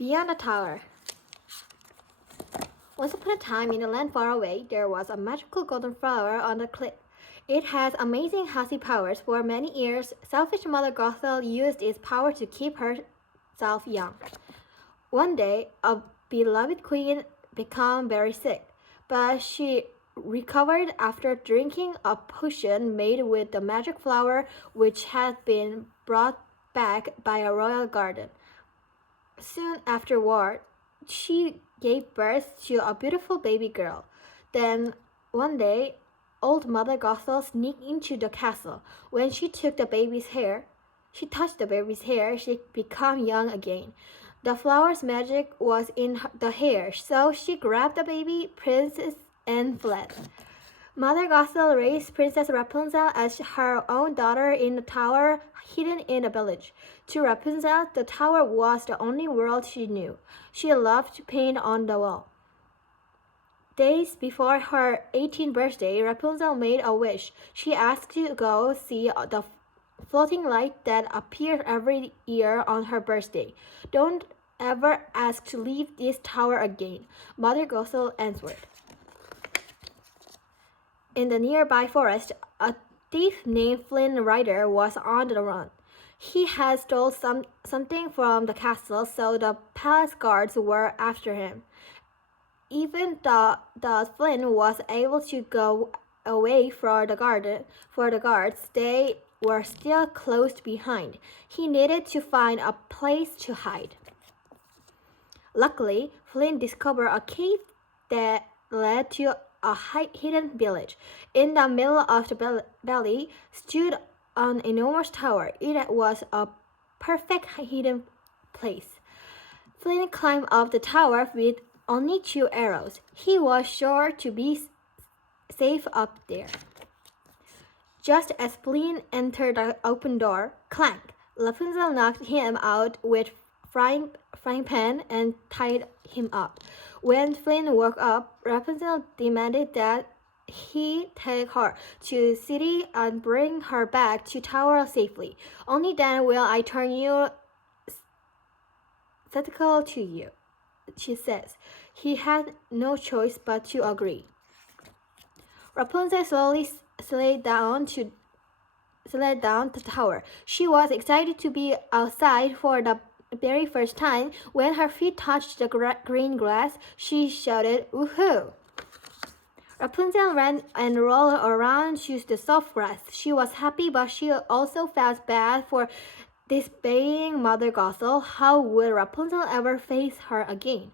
Beyond the tower. Once upon a time, in a land far away, there was a magical golden flower on the cliff. It has amazing healthy powers. For many years, selfish Mother Gothel used its power to keep herself young. One day, a beloved queen became very sick, but she recovered after drinking a potion made with the magic flower which had been brought back by a royal garden. Soon afterward, she gave birth to a beautiful baby girl. Then, one day, old Mother Gothel sneaked into the castle. When she touched the baby's hair, she became young again. The flower's magic was in the hair, so she grabbed the baby princess and fled. Mother Gothel raised Princess Rapunzel as her own daughter in a tower hidden in a village. To Rapunzel, the tower was the only world she knew. She loved to paint on the wall. Days before her 18th birthday, Rapunzel made a wish. She asked to go see the floating light that appears every year on her birthday. Don't ever ask to leave this tower again, Mother Gothel answered. In the nearby forest, a thief named Flynn Rider was on the run. He had stolen something from the castle, so the palace guards were after him. Even though Flynn was able to go away from the guards, they were still close behind. He needed to find a place to hide. Luckily, Flynn discovered a cave that led to a hidden village. In the middle of the valley stood an enormous tower. It was a perfect hidden place. Flynn climbed up the tower with only 2 arrows. He was sure to be safe up there. Just as Flynn entered the open door, clank! Rapunzel knocked him out with frying pan and tied him up. When Flynn woke up, Rapunzel demanded that he take her to the city and bring her back to tower safely. Only then will I turn you satirical to you, she says. He had no choice but to agree. Rapunzel slowly slid down the tower. She was excited to be outside for the very first time. When her feet touched the green grass, she shouted, "Woohoo!" Rapunzel ran and rolled around to the soft grass. She was happy, but she also felt bad for disobeying Mother Gothel. How would Rapunzel ever face her again?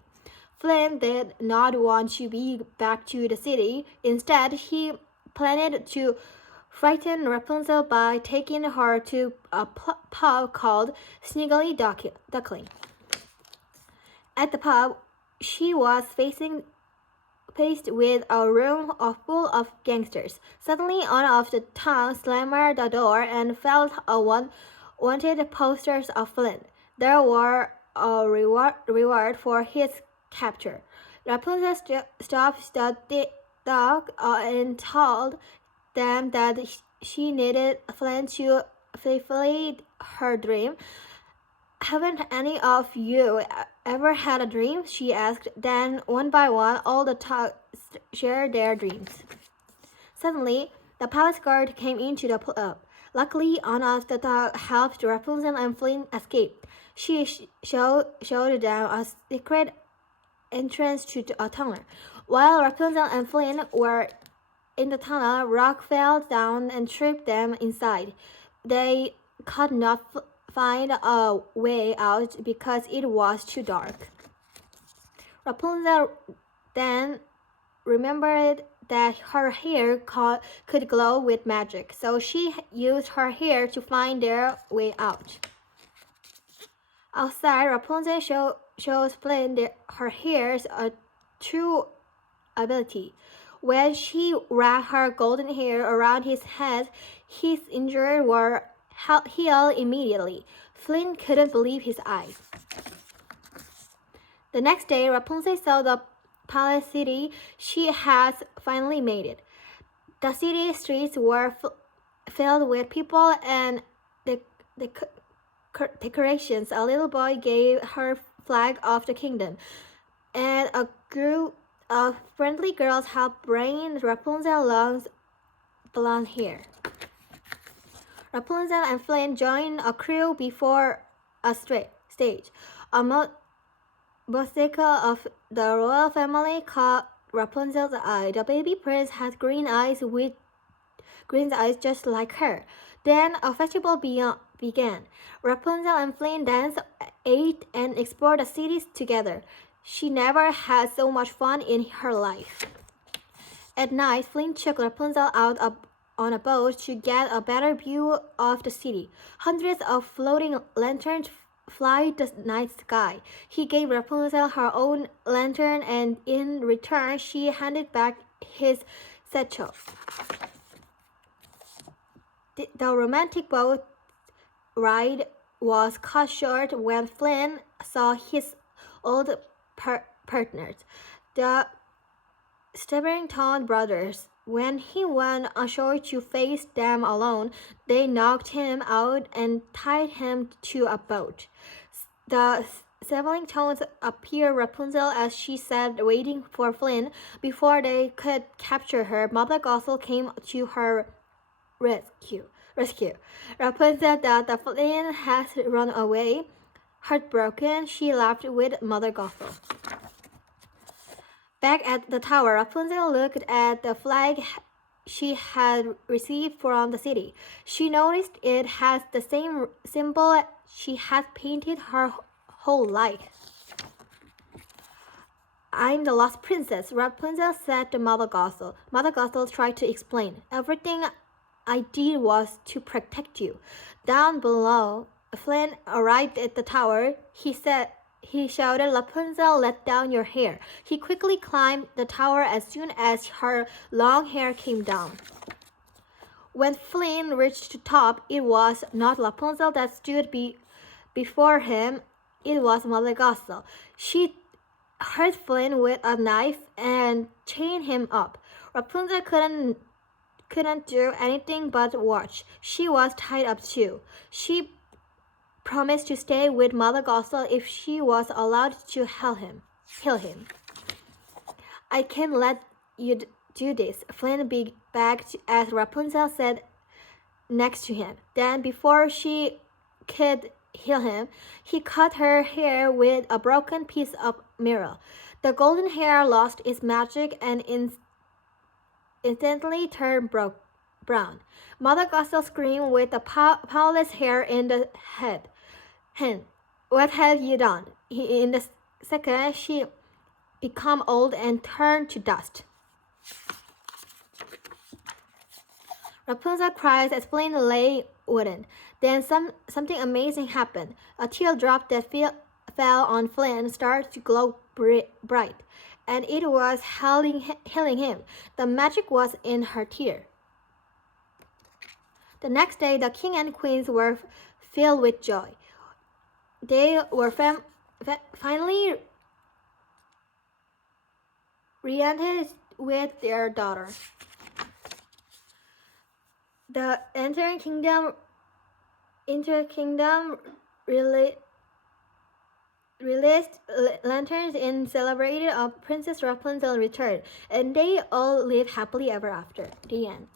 Flynn did not want to be back to the city. Instead, he planned to frighten Rapunzel by taking her to a pub called Sniggly Duckling. At the pub, she was faced with a room full of gangsters. Suddenly, one of the town slammed the door and felt wanted posters of Flynn. There were a reward for his capture. Rapunzel stopped the dog and told them that she needed Flynn to fulfill her dream. Haven't any of you ever had a dream? She asked. Then, one by one, all the dogs shared their dreams. Suddenly, the palace guard came into the pub. Luckily, one of the dogs helped Rapunzel and Flynn escape. She showed them a secret entrance to a tunnel. While Rapunzel and Flynn were in the tunnel, rock fell down and tripped them inside. They could not find a way out because it was too dark. Rapunzel then remembered that her hair could glow with magic, so she used her hair to find their way out. Outside, Rapunzel shows Flynn her hair's true ability. When she wrapped her golden hair around his head, his injuries were healed immediately. Flynn couldn't believe his eyes. The next day, Rapunzel saw the palace city. She has finally made it. The city streets were filled with people and decorations. A little boy gave her flag of the kingdom, and a group of friendly girls helped bring Rapunzel long blonde hair. Rapunzel and Flynn joined a crew before a stage. A mosaic of the royal family caught Rapunzel's eye. The baby prince had green eyes just like her. Then a festival began. Rapunzel and Flynn danced, ate, and explored the cities together. She never had so much fun in her life. At night, Flynn took Rapunzel out on a boat to get a better view of the city. Hundreds of floating lanterns fly the night sky. He gave Rapunzel her own lantern, and in return, she handed back his satchel. The romantic boat ride was cut short when Flynn saw his old partners, the Stevington brothers. When he went ashore to face them alone, they knocked him out and tied him to a boat. The Stevingtons appeared Rapunzel as she sat waiting for Flynn. Before they could capture her, Mother Gothel came to her rescue. Rapunzel thought that Flynn had run away. Heartbroken, she laughed with Mother Gothel. Back at the tower, Rapunzel looked at the flag she had received from the city. She noticed it had the same symbol she had painted her whole life. "I'm the lost princess," Rapunzel said to Mother Gothel. Mother Gothel tried to explain. "Everything I did was to protect you." Down below, Flynn arrived at the tower. He shouted, "Rapunzel, let down your hair." He quickly climbed the tower as soon as her long hair came down. When Flynn reached the top, it was not Rapunzel that stood before him. It was Mother Gothel. She hurt Flynn with a knife and chained him up. Rapunzel couldn't do anything but watch. She was tied up too. She promised to stay with Mother Gothel if she was allowed to heal him. "I can't let you do this," Flynn begged as Rapunzel sat next to him. Then, before she could heal him, he cut her hair with a broken piece of mirror. The golden hair lost its magic and instantly turned brown. Mother Gothel screamed with the powerless hair in the head. "What have you done?" In the second, she became old and turned to dust. Rapunzel cried as Flynn lay wooden. Then something amazing happened. A teardrop that fell on Flynn started to glow bright, and it was healing him. The magic was in her tear. The next day, the king and queens were filled with joy. They were finally reunited with their daughter. The inter-kingdom released lanterns and celebrated of Princess Rapunzel's return, and they all lived happily ever after. The end.